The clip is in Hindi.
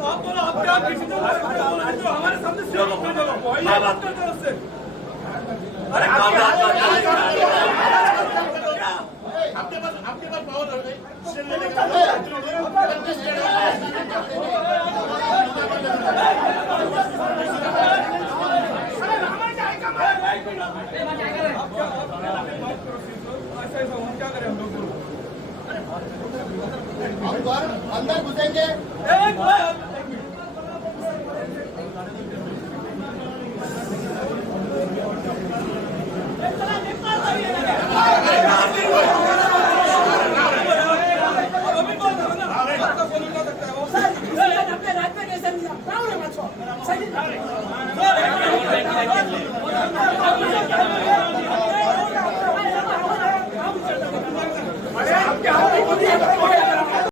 आप बोलो, आप क्या किसी को जो हमारे सामने सिर्फ क्या बात करते हैं उससे? अरे आपके पास पावर है क्या करें हम लोग? अंदर घुसेंगे। आपके हाथ में